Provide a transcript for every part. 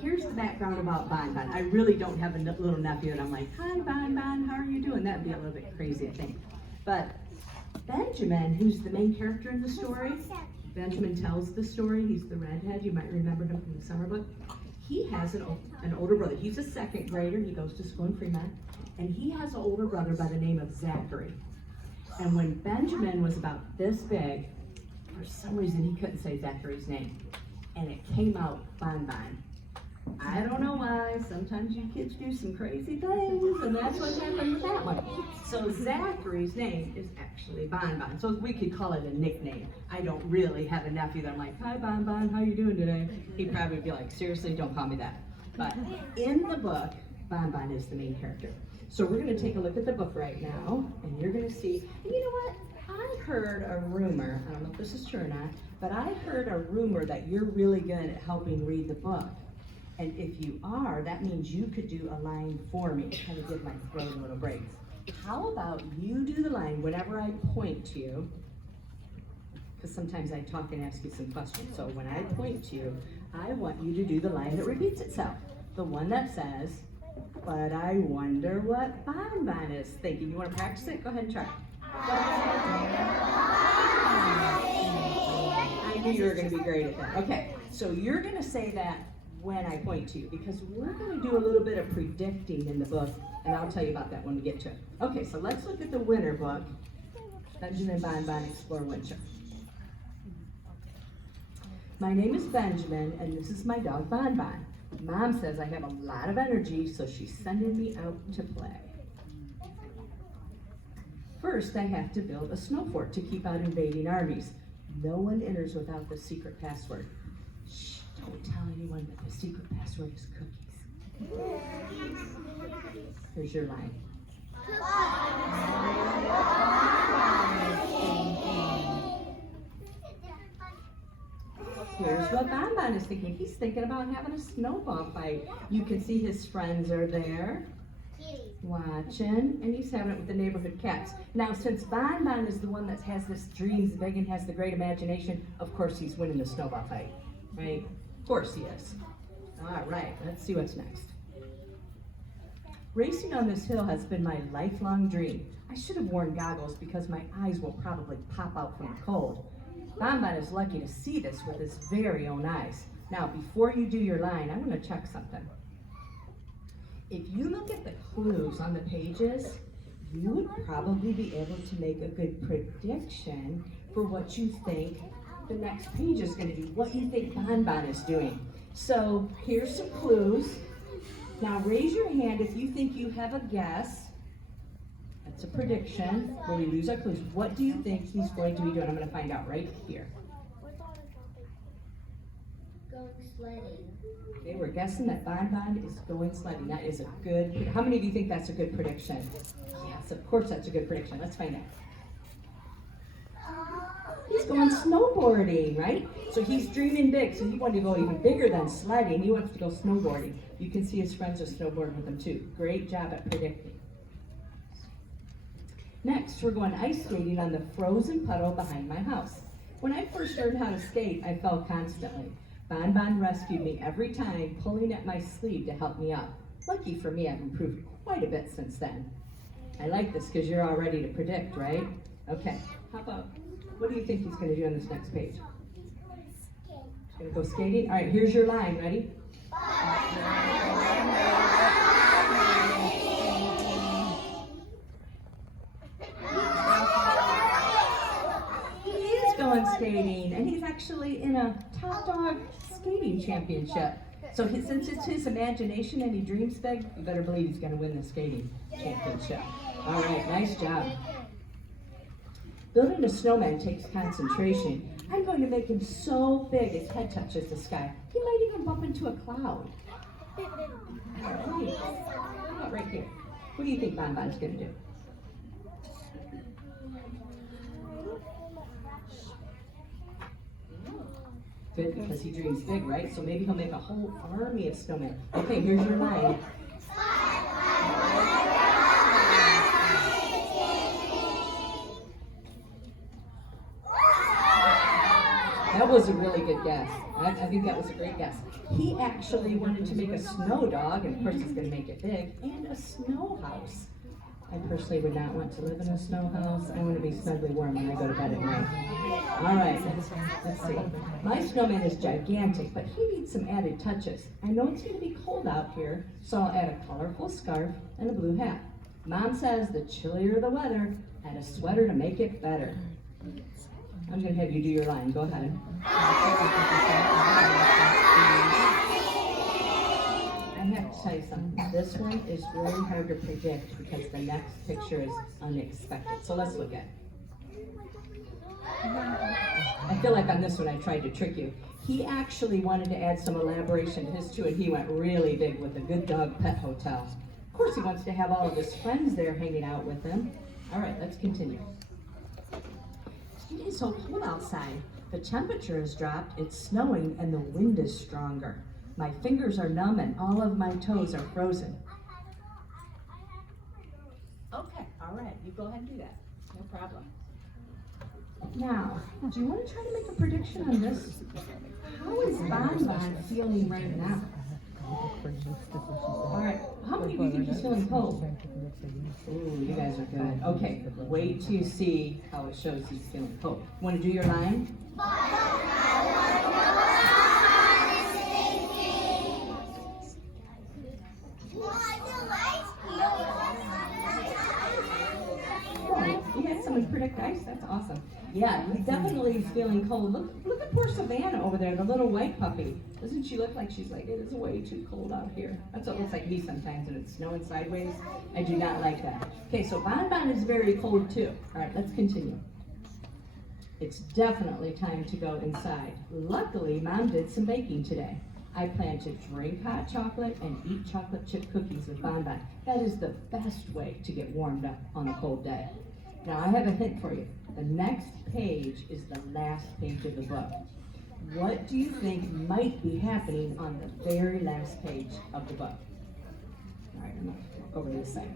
here's the background about Bonbon. I really don't have a little nephew and I'm like, hi Bonbon, how are you doing? That'd be a little bit crazy, I think. But Benjamin, who's the main character in the story, Benjamin tells the story. He's the redhead. You might remember him from the summer book. He has an older brother. He's a second grader. He goes to school in Fremont. And he has an older brother by the name of Zachary. And when Benjamin was about this big, for some reason he couldn't say Zachary's name. And it came out Bonbon. I don't know why. Sometimes you kids do some crazy things, and that's what happened with that one. So Zachary's name is actually Bonbon. So we could call it a nickname. I don't really have a nephew that I'm like, hi Bonbon, how you doing today? He'd probably be like, seriously, don't call me that. But in the book, Bonbon is the main character. So we're going to take a look at the book right now, and you're going to see, and you know what? I heard a rumor, I don't know if this is true or not, but I heard a rumor that you're really good at helping read the book. And if you are, that means you could do a line for me, kind of give my throat a little break. How about you do the line whenever I point to you, because sometimes I talk and ask you some questions. So when I point to you, I want you to do the line that repeats itself. The one that says, but I wonder what Bonbon is thinking. You want to practice it? Go ahead and try. I knew you were going to be great at that. Okay, so you're going to say that when I point to you, because we're going to do a little bit of predicting in the book, and I'll tell you about that when we get to it. Okay, so let's look at the winter book, Benjamin Bonbon Explore Winter. My name is Benjamin, and this is my dog Bonbon. Mom says I have a lot of energy, so she's sending me out to play. First, I have to build a snow fort to keep out invading armies. No one enters without the secret password. Shh, don't tell anyone that the secret password is cookies. Here's your line. Here's what Bonbon is thinking. He's thinking about having a snowball fight. You can see his friends are there watching, and he's having it with the neighborhood cats. Now, since Bonbon is the one that has this dreams big and has the great imagination, of course he's winning the snowball fight, right? Of course he is. All right, let's see what's next. Racing on this hill has been my lifelong dream. I should have worn goggles because my eyes will probably pop out from the cold. Bonbon is lucky to see this with his very own eyes. Now, before you do your line, I'm going to check something. If you look at the clues on the pages, you would probably be able to make a good prediction for what you think the next page is going to be, what you think Bonbon is doing. So here's some clues. Now raise your hand if you think you have a guess. That's a prediction where we lose our clues. What do you think he's going to be doing? I'm going to find out right here. Going sledding. Okay, we're guessing that Bonbon is going sledding. That is a good, how many of you think that's a good prediction? Yes, of course that's a good prediction. Let's find out. He's going snowboarding, right? So he's dreaming big, so he wanted to go even bigger than sledding. He wants to go snowboarding. You can see his friends are snowboarding with him too. Great job at predicting. Next, we're going ice skating on the frozen puddle behind my house. When I first learned how to skate, I fell constantly. Bonbon rescued me every time, pulling at my sleeve to help me up. Lucky for me, I've improved quite a bit since then. I like this because you're all ready to predict, right? Okay, how about, what do you think he's going to do on this next page? He's going to go skating? All right, here's your line. Ready? He is going skating, and he's actually in a top dog skating championship. So since it's his imagination and he dreams big, you better believe he's going to win the skating championship. All right, nice job. Building a snowman takes concentration. I'm going to make him so big his head touches the sky. He might even bump into a cloud. All right. How about right here? What do you think Bonbon's going to do? Good, because he dreams big, right? So maybe he'll make a whole army of snowmen. Okay, here's your line. That was a really good guess. I think that was a great guess. He actually wanted to make a snow dog, and of course he's going to make it big, and a snow house. I personally would not want to live in a snow house. I want to be snugly warm when I go to bed at night. All right, let's see. My snowman is gigantic, but he needs some added touches. I know it's going to be cold out here, so I'll add a colorful scarf and a blue hat. Mom says the chillier the weather, add a sweater to make it better. I'm going to have you do your line. Go ahead. I have to tell you something. This one is really hard to predict because the next picture is unexpected. So let's look at it. I feel like on this one I tried to trick you. He actually wanted to add some elaboration to his too, and he went really big with the Good Dog Pet Hotel. Of course, he wants to have all of his friends there hanging out with him. All right, let's continue. It is so cold outside. The temperature has dropped, it's snowing, and the wind is stronger. My fingers are numb and all of my toes are frozen. Okay, all right, you go ahead and do that. No problem. Now, do you want to try to make a prediction on this? How is Bonbon feeling right now? All right, how many of you think he's feeling cold? Ooh, you guys are good. Okay, wait till you see how it shows he's feeling cold. Want to do your line? You had someone predict ice? That's awesome. Yeah, he definitely is feeling cold. Look at poor Savannah over there, the little white puppy. Doesn't she look like she's like, it is way too cold out here? That's what it looks like me sometimes when it's snowing sideways. I do not like that. Okay, so Bonbon is very cold too. All right, let's continue. It's definitely time to go inside. Luckily, Mom did some baking today. I plan to drink hot chocolate and eat chocolate chip cookies with Bonbon. That is the best way to get warmed up on a cold day. Now, I have a hint for you. The next page is the last page of the book. What do you think might be happening on the very last page of the book? All right, I'm going to go over this side.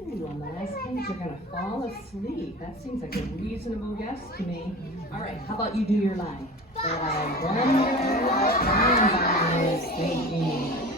Ooh, on the last page, you're going to fall asleep. That seems like a reasonable guess to me. All right, how about you do your line? But I wonder what Bonbon is thinking.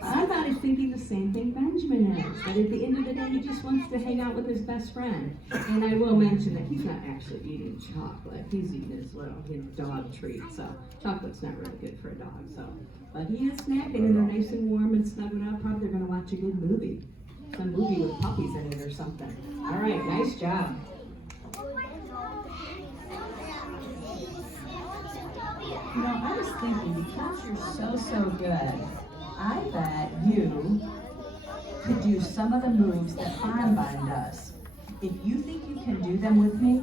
Bonbon is thinking the same thing Benjamin is, but at the end of the day, he just wants to hang out with his best friend. And I will mention that he's not actually eating chocolate. He's eating his little, dog treat. So chocolate's not really good for a dog. So, but he is snacking, and they're nice and warm and snuggled up. Probably they're going to watch a good movie, some movie with puppies in it or something. All right, nice job. I was thinking, because you're so good, I bet you could do some of the moves that Bonbon does. If you think you can do them with me,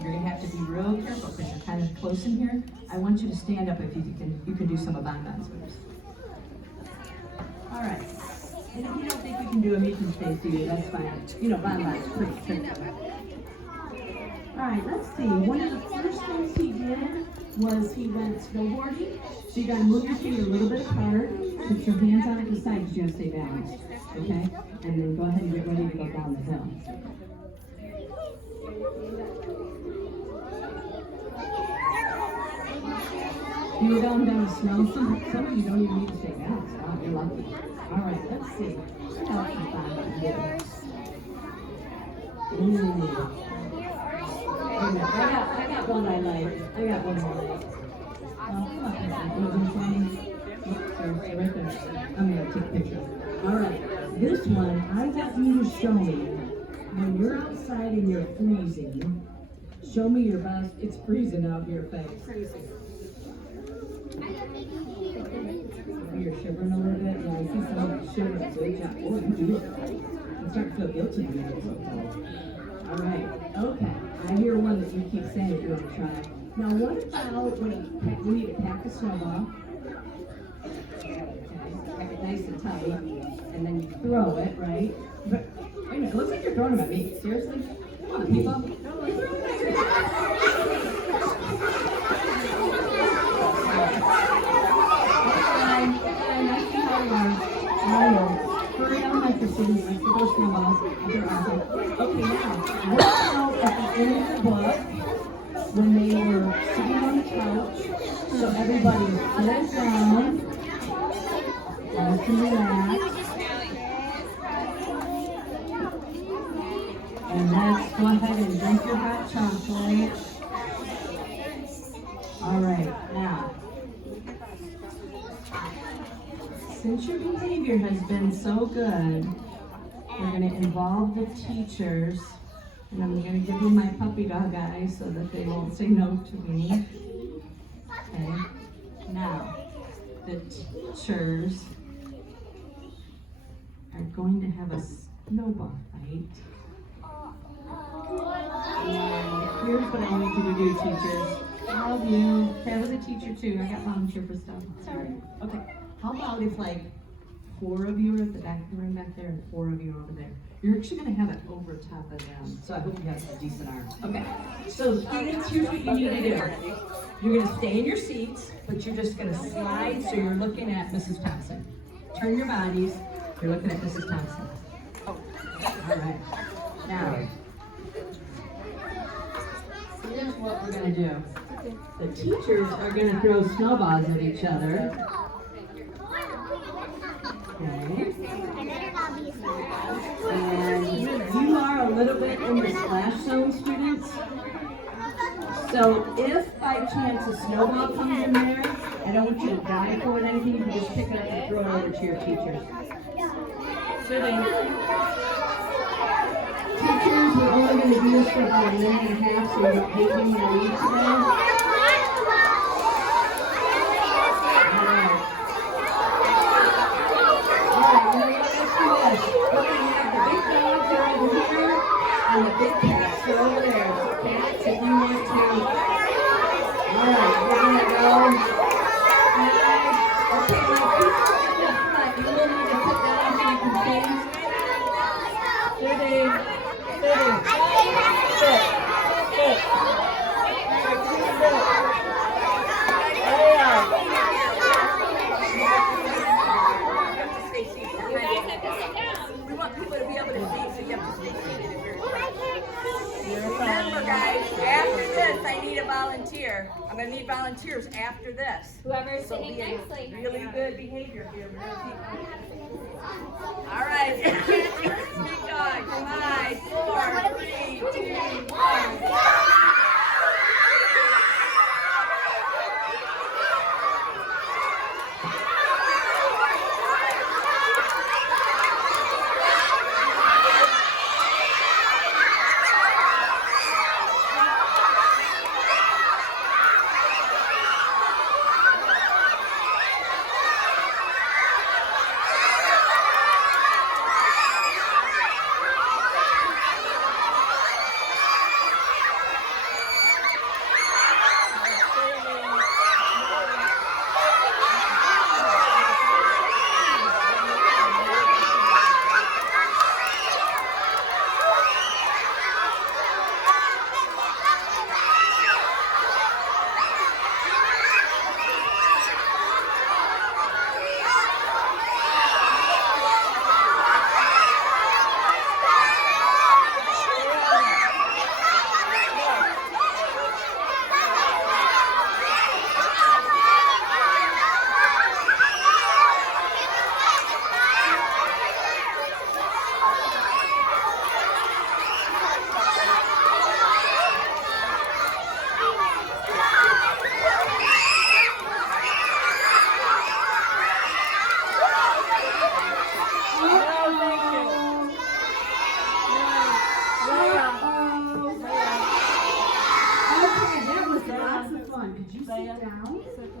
you're going to have to be real careful because you're kind of close in here. I want you to stand up if you can do some of Bonbon's moves. All right. And if you don't think you can do them, you can stay seated. That's fine. Bonbon's pretty tricky. All right, let's see. One of the first things he did was he went snowboarding. So you got to move your feet a little bit apart. Put your hands on either side because you have to stay balanced. Okay? And then go ahead and get ready to go down the hill. You were going down the snow. Some of you don't even need to stay balanced. Wow, you're lucky. All right, let's see. What else can Bonbon do? I got one I like. I got one more I like. I'm going to take a picture. All right, this one, I want you to show me when you're outside and you're freezing. Show me your best. It's freezing out in your face. You're shivering a little bit. Yeah, I see some of you shivering. Good job. Oh, you do it. I'm starting to feel guilty when you get so cold. All right. Okay. I hear one that you keep saying that you want to try. Now, what about when you need to pack a snowball? Okay, pack it nice and tight, and then you throw it, right? But wait a minute, it looks like you're throwing them at me. Seriously? Come on, people. You're throwing them at me. That's fine. I see how it works. bouncing, like little snowballs. They're awesome. Okay, now, what about at the end of the book, when they were sitting on the couch, so everybody sit down, and you can relax. And let's go ahead and drink your hot chocolate. All right, now, since your behavior has been so good, we're going to involve the teachers, and I'm going to give you my puppy dog eyes so that they won't say no to me. Okay, now, the teachers are going to have a snowball fight. And here's what I need you to do, teachers. I love you. I was a teacher too. I got volunteer for stuff. Sorry. Okay. How about if like 4 of you are at the back of the room back there and 4 of you over there? You're actually going to have it over top of them. So I hope you have a decent arm. Okay. So students, here's what you need to do. You're going to stay in your seats, but you're just going to slide so you're looking at Mrs. Thompson. Turn your bodies. You're looking at Mrs. Thompson. All right. Now, here's what we're going to do. The teachers are going to throw snowballs at each other. Okay. And you are a little bit in the splash zone, students. So if by chance a snowball comes in there, I don't want you to die for it or anything, you just pick it up and throw it over to your teachers. Sitting. Teachers, we're only going to do this for about a minute and a half, so we don't hate when you leave today. And the big cats are over there. So cats, if you want to. Alright, we're going to go. Okay, now you will need to put down so you can see. Sitting. Sit. We want people to be able to see, so you have to stay seated. Remember, guys, after this, I need a volunteer. I'm going to need volunteers after this. Whoever's sitting nicely. Really good behavior here. All right. Big dog. 5, 4, 3, 2, 1.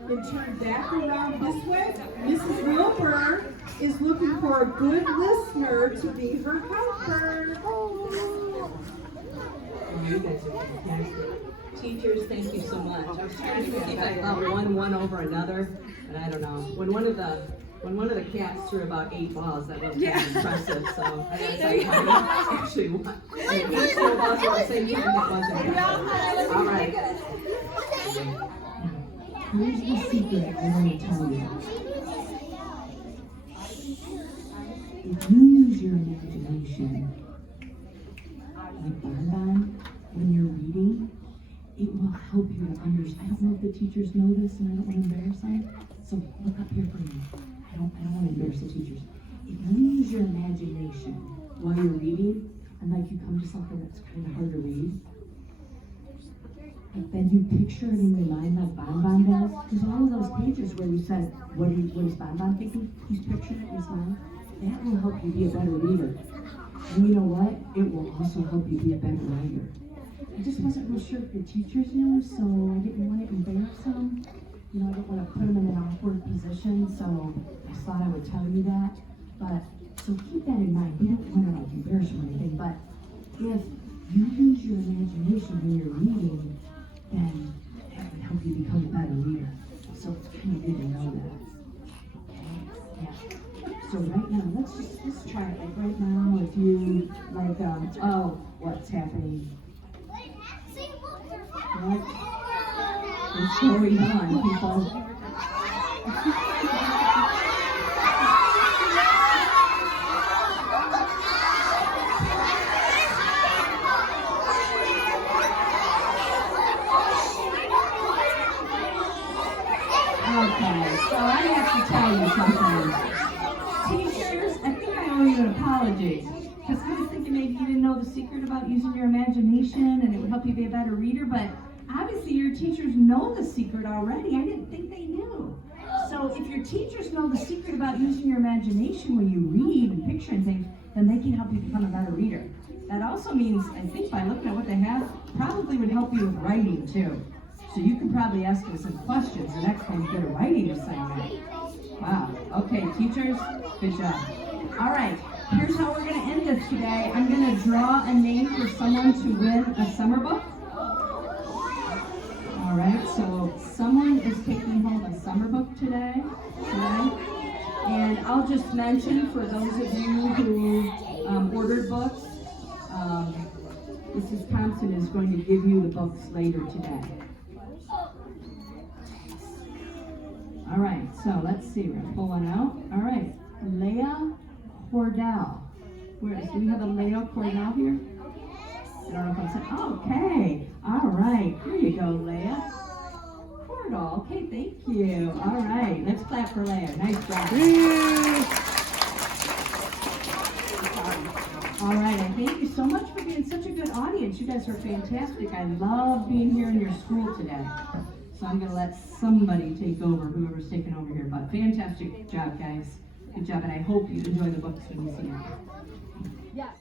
And turn back around this way. Mrs. Wilbur is looking for a good listener to be her helper. Oh, you guys are fantastic. Teachers, thank you so much. I was trying to see if I found one over another, but I don't know. When one of the cats threw about 8 balls, that was kind of impressive. So I gotta say, actually, one. 8 snowballs at the same time, that wasn't impressive. All right. Here's the secret I'm going to tell you. If you use your imagination. Like Bonbon, when you're reading, it will help you to understand. I don't know if the teachers know this, and I don't want to embarrass them. So look up here for me. I don't want to embarrass the teachers. If you use your imagination while you're reading, and like you come to something that's kind of hard to read, and then you picture it in your mind like Bonbon does. Because all of those pages where we said, what is Bonbon thinking? He's picturing it in his mind. That will help you be a better reader. And you know what? It will also help you be a better writer. I just wasn't real sure if your teachers knew, so I didn't want to embarrass them. You know, I didn't want to put them in an awkward position, so I thought I would tell you that. But, so keep that in mind. We don't want to like embarrass you or anything, but if you use your imagination when you're reading, then that would help you become a better reader. So it's kind of good to know that. Okay? Yeah. So right now, let's try it. Like right now, if you like, oh, what's happening? What? What's going on, people? Okay, so I have to tell you something. Teachers, I think I owe you an apology. Because I was thinking maybe you didn't know the secret about using your imagination and it would help you be a better reader, but obviously your teachers know the secret already. I didn't think they knew. So if your teachers know the secret about using your imagination when you read and picturing things, then they can help you become a better reader. That also means, I think by looking at what they have, probably would help you with writing too. So you can probably ask them some questions the next time you get a writing assignment. Wow. Okay, teachers, good job. All right, here's how we're going to end this today. I'm going to draw a name for someone to win a summer book. All right, so someone is taking home a summer book today. And I'll just mention for those of you who ordered books, Mrs. Thompson is going to give you the books later today. All right, so let's see, we're gonna pull one out. All right, Leah Cordell. Do we have a Leah Cordell here? I don't know if I'm saying, okay. All right, here you go, Leah. Cordell, okay, thank you. All right, let's clap for Leah, nice job. All right, and thank you so much for being such a good audience. You guys are fantastic. I love being here in your school today. So I'm going to let somebody take over, whoever's taking over here. But fantastic job, guys. Good job, and I hope you enjoy the books when you see them. Yeah.